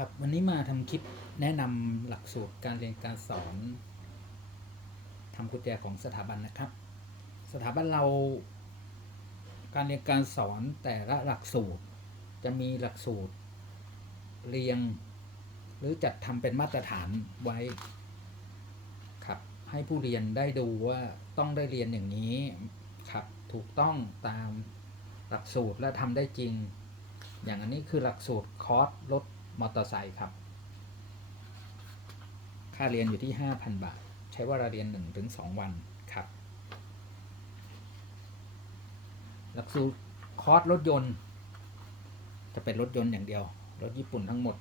ครับวันนี้มาทำคลิปแนะนำหลักสูตรการเรียนการสอนทำกุญแจของสถาบันนะครับ สถาบันเรา การเรียนการสอนแต่ละหลักสูตร จะมีหลักสูตร เรียง หรือจัดทำเป็นมาตรฐานไว้ครับ ให้ผู้เรียนได้ดูว่าต้องได้เรียนอย่างนี้ครับถูกต้องตามหลักสูตรและทำได้จริง อย่างอันนี้คือหลักสูตรคอร์สรถ มอเตอร์ไซค์ครับ ค่าเรียนอยู่ที่ 5,000 บาท ใช้เวลาเรียน 1-2 วันครับ หลักสูตรคอร์สรถยนต์ จะเป็นรถยนต์อย่างเดียว รถญี่ปุ่นทั้งหมด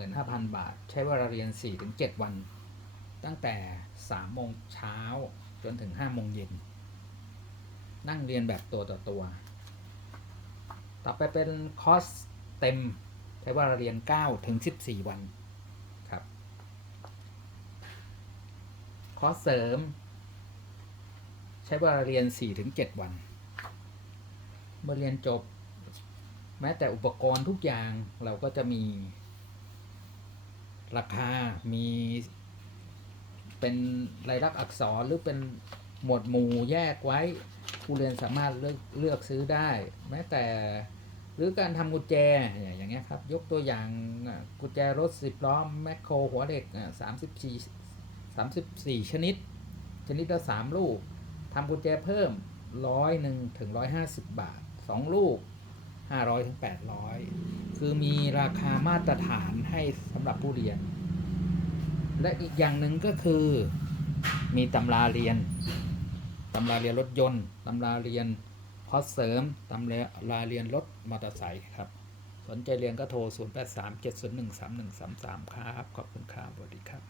15,000 บาท ใช้เวลาเรียน 4-7 วัน ตั้งแต่ 3 โมงเช้าจนถึง 5 โมงเย็น นั่งเรียนแบบตัวต่อตัว ต่อไปเป็นคอร์สเต็ม ใช้เวลาเรียน 9 ถึง 14 วันครับคอร์สเสริม ใช้เวลาเรียน 4 ถึง 7 วัน เมื่อเรียนจบ แม้แต่อุปกรณ์ทุกอย่างเราก็จะมี ราคา มีเป็นรายลักษณ์อักษรหรือเป็นหมวดหมู่แยกไว้ ผู้เรียนสามารถเลือกเลือกซื้อได้ แม้แต่ หรือการทำกุญแจอย่างเงี้ยครับยกตัวอย่างกุญแจรถสิบล้อแมคโครหัวเด็กสามสิบสี่สามสิบสี่ชนิด ชนิดละสามลูกทำกุญแจเพิ่มร้อยหนึ่งถึงร้อยห้าสิบบาทสองลูกห้าร้อยถึงแปดร้อยคือมีราคามาตรฐานให้สำหรับผู้เรียน และอีกอย่างหนึ่งก็คือมีตำราเรียนตำราเรียนรถยนต์ตำราเรียน คอร์สเสริมตำราเรียนรถมอเตอร์ไซค์ครับ สนใจเรียนก็โทร 0 8 3 7 0 1 3 1 3 3 ครับ ขอบคุณครับสวัสดีครับ